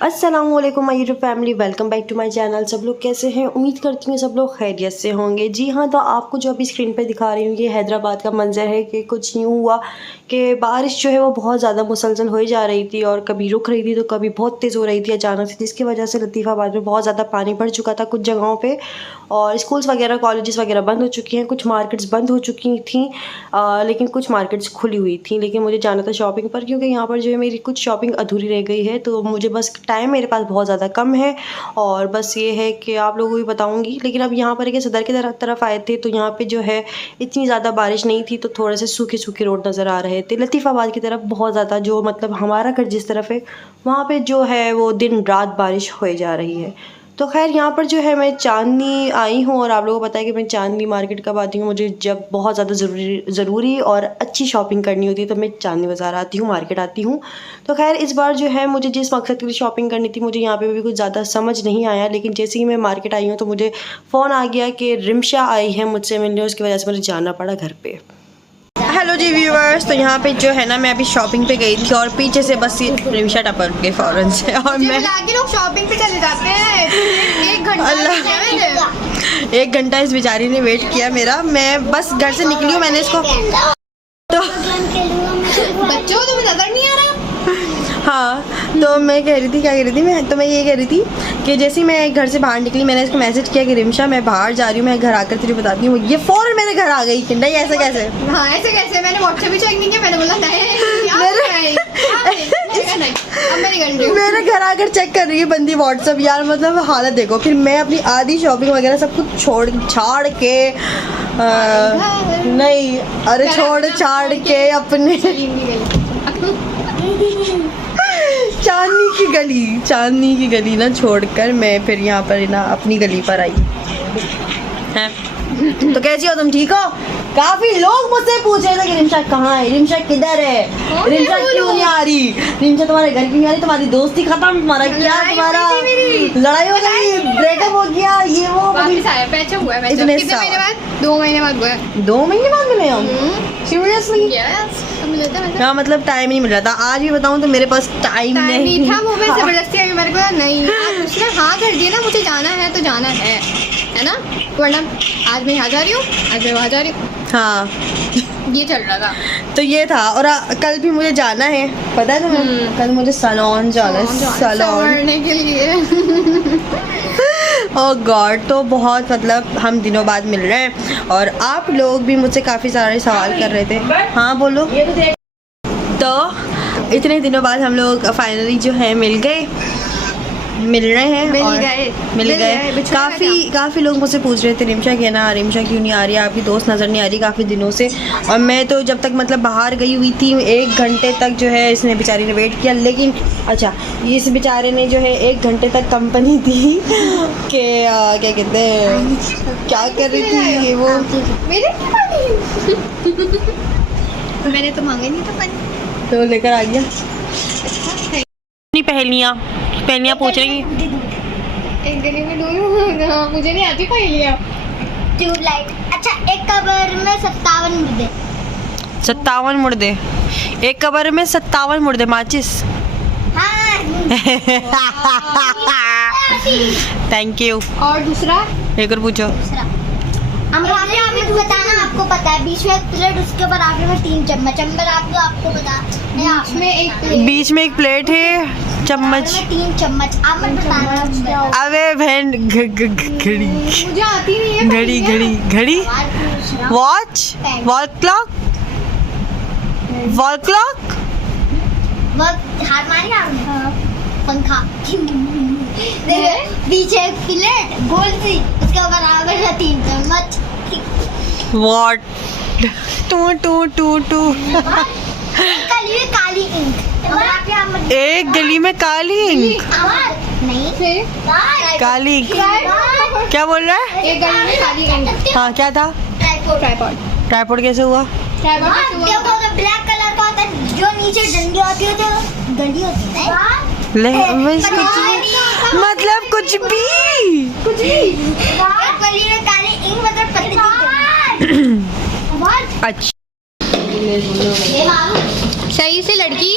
अस्सलामुअलैकुम my YouTube family, welcome back to my channel. सब लोग कैसे हैं? उम्मीद करती हूँ सब लोग खैरियत से होंगे। जी हाँ, तो आपको जो अभी स्क्रीन पे दिखा रही हूँ ये हैदराबाद का मंजर है कि कुछ यूँ हुआ कि बारिश जो है वो बहुत ज़्यादा मुसलसल हो जा रही थी और कभी रुक रही थी तो कभी बहुत तेज़ हो रही थी अचानक से, जिसकी वजह से लतीफ़ाबाद में बहुत ज़्यादा पानी भर चुका था कुछ जगहों पर और स्कूल्स वगैरह कॉलेजेस वगैरह बंद हो चुकी हैं, कुछ मार्केट्स बंद हो चुकी थी लेकिन कुछ मार्केट्स खुली हुई थी। लेकिन मुझे जाना था शॉपिंग पर क्योंकि यहाँ पर जो है मेरी कुछ शॉपिंग अधूरी रह गई है, तो मुझे बस टाइम मेरे पास बहुत ज़्यादा कम है और बस ये है कि आप लोगों को भी बताऊंगी। लेकिन अब यहाँ पर के सदर की तरफ आए थे तो यहाँ पे जो है इतनी ज़्यादा बारिश नहीं थी, तो थोड़े से सूखे सूखे रोड नज़र आ रहे थे। लतीफ़ाबाद की तरफ बहुत ज़्यादा, जो मतलब हमारा घर जिस तरफ है वहाँ पे जो है वो दिन रात बारिश हो जा रही है। तो खैर यहाँ पर जो है मैं चांदनी आई हूँ और आप लोगों को पता है कि मैं चांदनी मार्केट कब आती हूँ, मुझे जब बहुत ज़्यादा ज़रूरी और अच्छी शॉपिंग करनी होती है तो मैं चांदनी बाज़ार आती हूँ, मार्केट आती हूँ। तो खैर इस बार जो है मुझे जिस मकसद के लिए शॉपिंग करनी थी मुझे यहाँ पे भी कुछ ज़्यादा समझ नहीं आया, लेकिन जैसे ही मैं मार्केट आई हूँ तो मुझे फ़ोन आ गया कि रिमशा आई है मुझसे मिलने, उसकी वजह से मुझे जाना पड़ा घर पर। हेलो जी व्यूअर्स, तो यहाँ पे जो है ना मैं अभी शॉपिंग पे गई थी और पीछे से बस रिमशा टपक गए फ़ौरन से और मैं लोग शॉपिंग पे चले जाते हैं। एक घंटा इस बेचारी ने वेट किया मेरा। मैं बस घर से निकली हूँ, मैंने इसको तो बच्चों तुम्हें नजर नहीं आ रहा। हाँ, तो मैं कह रही थी, क्या कह रही थी मैं ये कह रही थी कि जैसे ही मैं घर से बाहर निकली मैंने इसको मैसेज किया कि रिमशा मैं बाहर जा रही हूँ, मैं घर आकर तुझे बताती हूँ। ये फ़ौरन मेरे घर आ गई कि नहीं ऐसे कैसे? हाँ ऐसे कैसे, मैंने व्हाट्सएप भी चेक नहीं किया, मैंने बोला मेरे घर आकर चेक कर रही है बंदी व्हाट्सएप। यार मतलब हालत देखो। फिर मैं अपनी आधी शॉपिंग वगैरह सब कुछ छाड़ के नहीं, अरे छोड़ छाड़ के अपने चांदनी की गली ना छोड़कर मैं फिर यहाँ पर ना अपनी गली पर आई हैं। तो कैसी हो तुम? ठीक हो? काफी लोग मुझसे पूछ रहे थे कि रिमशा कहाँ है, रिमशा किधर है, रिमशा क्यों नहीं आ रही, रिमशा तुम्हारे घर क्यों नहीं आ रही, तुम्हारी दोस्ती खत्म, तुम्हारा क्या, तुम्हारा लड़ाई हो गई, ब्रेकअप हो गया, ये वो इतने 2 महीने बाद हुआ है। 2 महीने बाद मिले हम? सीरियसली? हाँ, मतलब टाइम नहीं मिल रहा था। आज भी बताऊँ तो मेरे पास टाइम नहीं था। वो मैं जबरदस्ती आई, मेरे को नहीं, उसने हाँ कर दिया ना, मुझे जाना है तो जाना है ना, वरना आज मैं यहाँ जा रही हूँ, आज मैं वहाँ जा रही हूँ। हाँ ये चल रहा था। तो ये था। और कल भी मुझे जाना है, पता है तुम्हें? कल मुझे सैलून जाना है, सैलून के लिए। ओह गॉड। तो बहुत मतलब हम दिनों बाद मिल रहे हैं और आप लोग भी मुझसे काफ़ी सारे सवाल कर रहे थे। हाँ बोलो। तो इतने दिनों बाद हम लोग फाइनली जो है मिल रहे हैं, मिल गए। काफ़ी लोग मुझसे पूछ रहे थे रिमशा की ना, रिमशा क्यों नहीं आ रही, आपकी दोस्त नज़र नहीं आ रही काफ़ी दिनों से। और मैं तो जब तक मतलब बाहर गई हुई थी 1 घंटे तक जो है इसने बेचारी ने वेट किया, लेकिन अच्छा इस बेचारे ने जो है 1 घंटे तक कंपनी दी कि क्या कहते हैं, क्या कर रही थी वो, मैंने तो मांगा नहीं था पानी, तो लेकर आ गया। पहलियाँ पूछ रही एक गली में दूर। मुझे नहीं आती पहेलियाँ। ट्यूबलाइट। अच्छा, एक कबर में 57 मुर्दे। 57 मुर्दे? एक कबर में 57 मुर्दे माचिस? हाँ। Thank you. और दूसरा एक और पूछो। बताना, आपको पता है बीच में एक प्लेट, उसके ऊपर आखिर में 3 चम्मच, आपको पता है बीच में एक प्लेट है, चम्मच 3 चम्मच, आप मत बताना। अबे बहन, घड़ी मुझे आती नहीं है। घड़ी वॉच, वॉल क्लॉक, हाथ मारी आपने। पंखा। बीच एक प्लेट गोल सी, उसके ऊपर आगे 3 चम्मच। What? टू गली में काली इंक। एक गली में काली इंक? नहीं, काली इंक क्या बोल रहा है? एक गली में काली इंक। हाँ, क्या था? ट्राइपॉड कैसे हुआ? देखो तो ब्लैक कलर का होता है, जो नीचे डंडी होती है, तो डंडी होती है मतलब कुछ भी। गली में काली इंक मतलब पतली। अच्छा, सही से लड़की।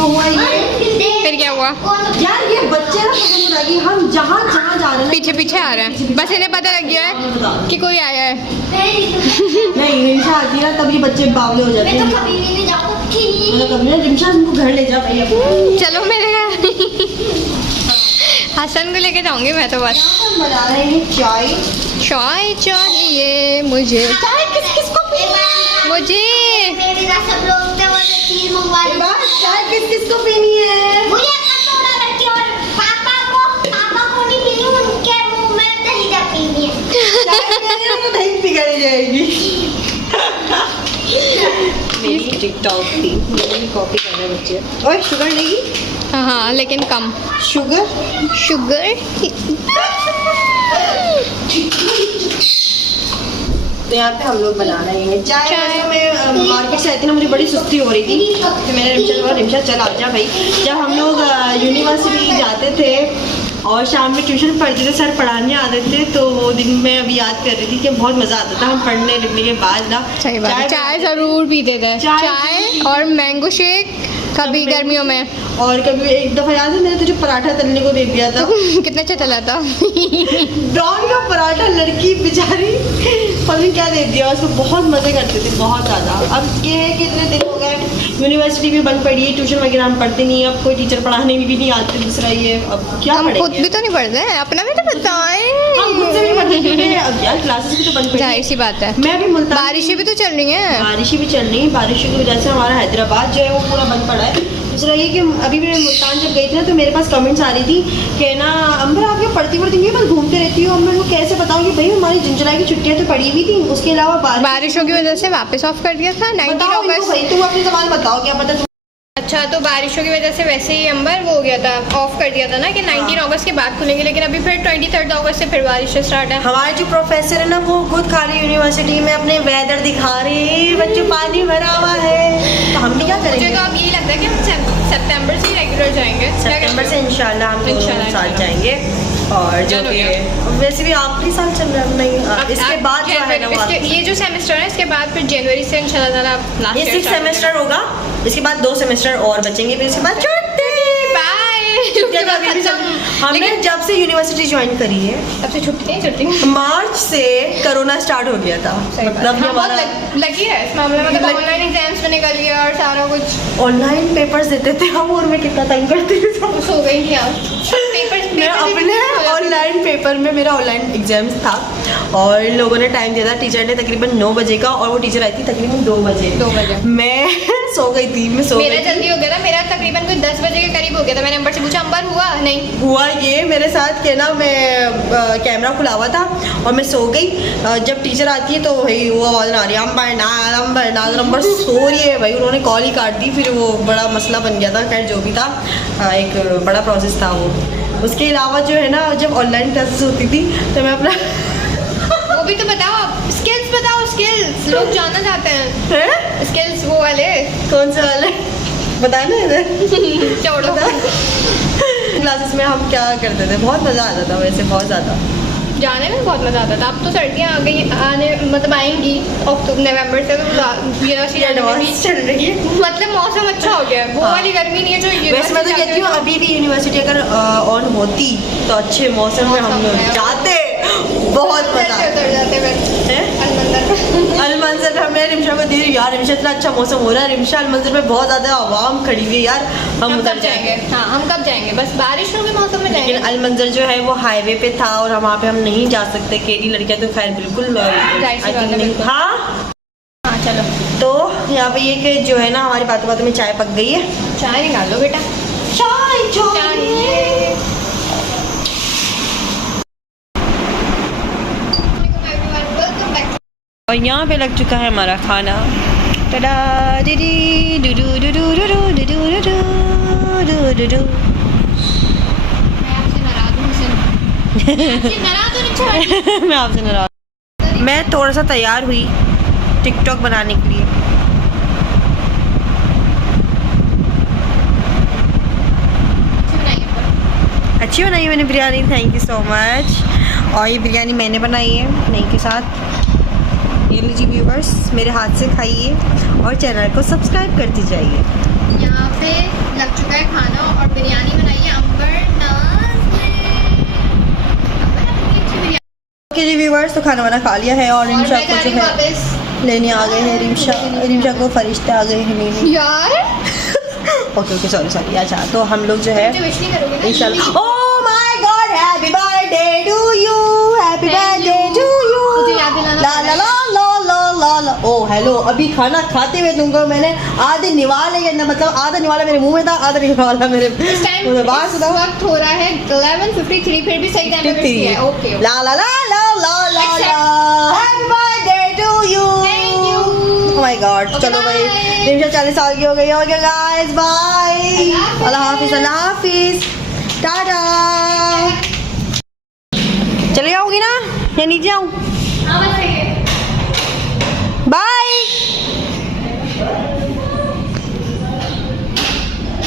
तो हुआ ये, फिर क्या हुआ? यार ये बच्चे ना पसंद लगी, हम जहाँ जहाँ जा रहे हैं पीछे पीछे आ रहे हैं, बस इन्हें पता लग गया है कि कोई आया है। नहीं रिमशा आती है ना तब ये बच्चे बावले हो जाते हैं। मतलब कभी ना रिमशा तुमको घर ले जा भैया। चलो मेरे घर हसन को लेके जाऊंगी मैं तो बस। हम बना रहे हैं चाय। चाय चाहिए मुझे, चाय किसको मुझे सब लोग थे वो चीज मंगवा ली। चाय किसको पीनी है? मुझे कटोरा रखी और पापा को नहीं पीनी, उनके मुंह में दही जा पीनी है। चाय पीनी है तो दही पिघल जाएगी। मेरी टिकटॉक थी, मेरी कॉपी कर रहे बच्चे। ओए शुगर लेगी? हाँ लेकिन कम शुगर तो यहाँ पे हम लोग बना रहे हैं चाय। वैसे मैं मार्केट से आई थी ना, मुझे बड़ी सुस्ती हो रही थी तो मैंने रिमशा चल आ जा भाई। जब हम लोग यूनिवर्सिटी जाते थे और शाम में ट्यूशन पढ़ते थे, सर पढ़ाने आते थे तो वो दिन में अभी याद कर रही थी कि बहुत मज़ा आता था। हम पढ़ने लिखने के बाद ना सही बात है, चाय ज़रूर पीते थे। चाय और मैंगो शेक कभी गर्मियों में, और कभी एक दफ़ा याद है मैंने तुझे पराठा तलने को दे दिया था। कितना अच्छा चला था। ब्राउन का पराठा, लड़की बेचारी पता क्या दे दिया उसको। बहुत मज़े करते थे, बहुत ज़्यादा। अब ये है कि इतने दिन हो गए, यूनिवर्सिटी भी बंद पड़ी है, ट्यूशन वगैरह हम पढ़ते नहीं, अब कोई टीचर पढ़ाने भी नहीं आते। दूसरा ये अब क्या हम खुद पढ़ेंगे? भी तो नहीं पढ़ते हैं, अपना भी तो बताएं। हम खुद से भी पढ़ते क्योंकि अब यार क्लासेस भी तो बंद पड़ी जाहिर है। सी बात है, मैं भी मुल्तान, बारिशें भी तो चल रही हैं। बारिशें भी चल रही है, बारिशों की वजह से हमारा हैदराबाद जो है वो पूरा बंद पड़ा है। दूसरा ये कि अभी मैं मुल्तान जब गई थी ना तो मेरे पास कमेंट्स आ रही थी कि ना अंबर आप क्या पढ़ती नहीं, बस घूमते रहती हो। अब मैं उनको कैसे बताऊँ कि भाई हमारी जून जुलाई की छुट्टियाँ तो पड़ी हुई थी, उसके अलावा बारिशों की वजह से वापस ऑफ कर दिया था 19 अगस्त। भाई तुम अपनी जबान बताओ क्या पता। अच्छा तो बारिशों की वजह से वैसे ही अंबर वो हो गया था, ऑफ कर दिया था ना कि 19 अगस्त के बाद खुलेंगे, लेकिन अभी फिर 23 अगस्त से फिर बारिश स्टार्ट है। हमारे जो प्रोफेसर है ना वो खुद खाली यूनिवर्सिटी में अपने वेदर दिखा रहे हैं, बच्चों पानी भरा हुआ है, तो हम भी क्या मुझे करेंगे? तो अब यही लगता है कि हम सितंबर से रेगुलर जाएंगे, सितंबर से इंशाल्लाह हम दोनों साथ जाएंगे। और जो चलो कि वैसे भी आखिरी साल चल रहा है नहीं, इसके बाद जो है ना ये जो सेमेस्टर है इसके बाद फिर जनवरी से इंशाल्लाह लास्ट ये 6 सेमेस्टर होगा, इसके बाद 2 सेमेस्टर और बचेंगे, फिर इसके बाद छुट्टी। हमने जब से यूनिवर्सिटी ज्वाइन करी है तब से छुट्टी नहीं चलती। मार्च से कोरोना स्टार्ट हो गया था। मतलब हाँ, हमारा लगी है इस मामले में, मतलब ऑनलाइन एग्जाम्स में निकल गया और सारा कुछ ऑनलाइन पेपर्स देते थे हम, और मैं कितना तंग करती थी। हो गई थी यार पेपर्स। मैं अपने ऑनलाइन पेपर में, मेरा ऑनलाइन एग्जाम्स था और इन लोगों ने टाइम दिया था, टीचर ने तकरीबन 9 बजे का, और वो टीचर आई थी तकरीबन 2 बजे। मैं सो गई थी, मेरा जल्दी हो गया था, मेरा तकरीबन कोई 10 बजे के करीब हो गया था। मैंने अंबर से पूछा अंबर हुआ नहीं हुआ ये मेरे साथ के ना, मैं कैमरा खुला हुआ था और मैं सो गई। जब टीचर आती है तो भाई वो आवाज़ आ रही है अंबर सो रही है भाई, उन्होंने कॉल ही काट दी। फिर वो बड़ा मसला बन गया था, खैर जो भी था एक बड़ा प्रोसेस था वो। उसके अलावा जो है ना जब ऑनलाइन क्लासेस होती थी तो मैं अपना वो भी तो बताओ, बताओ स्किल्स लोग जानना चाहते हैं। स्किल्स वो वाले कौन से वाले बताना इधर छोड़ो। क्लासेस में हम क्या करते थे, बहुत मज़ा आता था वैसे, बहुत ज़्यादा जाने में बहुत मज़ा आता था। अब तो सर्दियाँ आ गई, आने मतलब आएंगी अक्टूबर नवंबर से, तो यूनिवर्सिटी एडवांस चल रही है, मतलब मौसम अच्छा हो गया है, वो वाली गर्मी नहीं है जो वैसे मैं तो कहती हूँ अभी भी यूनिवर्सिटी अगर ऑन होती तो अच्छे मौसम में हम लोग जाते, बहुत मजा उतर जाते अलमंजर में। हमने रिमशा को दी यार, रिमशा इतना अच्छा मौसम हो रहा है, रिमशा अलमंजर में बहुत ज़्यादा आवाम खड़ी हुई है यार, हम उधर जाएंगे। हाँ हम कब जाएंगे, बस बारिशों के मौसम में जाएंगे। लेकिन अलमंजर जो है वो हाईवे पे था और वहाँ पे हम नहीं जा सकते, केडी लड़कियाँ तो खैर बिल्कुल हाँ। चलो तो यहाँ पे ये कि जो है ना हमारी बातों बातों में चाय पक गई है, चाय निकाल लो बेटा। और यहाँ पे लग चुका है हमारा खाना। टडा डिडी डुडू डुडू डुडू डुडू डुडू डुडू। मैं आपसे नाराज। मैं थोड़ा सा तैयार हुई टिकटॉक बनाने के लिए। अच्छी बनाई मैंने biryani, thank you so much. और ये बिरयानी मैंने बनाई है नई के साथ। ये लीजिए व्यूवर्स, मेरे हाथ से खाइए और चैनल को सब्सक्राइब करती जाइए। यहाँ पे लग व्यूअर्स तो खाना वाना खा लिया है और रिमशा मैं को जा जो रही हूँ है वापस। लेने आ गए हैं। रिमशा को फरिश्ते आ गए हैं लेने। यार ओके सॉरी। अच्छा तो हम लोग जो है मुझे विश नहीं करोगे ना? इंशाल्लाह। Oh my God, happy birthday to you, happy Thank birthday you। To you. मुझे याद दिलाना ला ला ला ला ला ला ला। ओ हेलो, अभी खाना खाते हुए तुमको मैंने आधे निवाले के अंदर, मतलब आधा निवाला मेरे मुंह में था, आधा निवाला मेरे इस टाइम मुंह में। बात इस सुनो। वक्त हो रहा है 11:53, फिर भी सही टाइम पे विश किया है। ओके ला ला ला ला ला ला ला, happy birthday to you. Thank you। Oh my God, Okay, चलो भाई, bye। रिमशा 40 साल की हो गई। ओके गाइस, बाय, अल्लाह हाफिज, अल्लाह हाफिज, टाटा। चले जाओगी ना या नीचे आऊँ? बाय।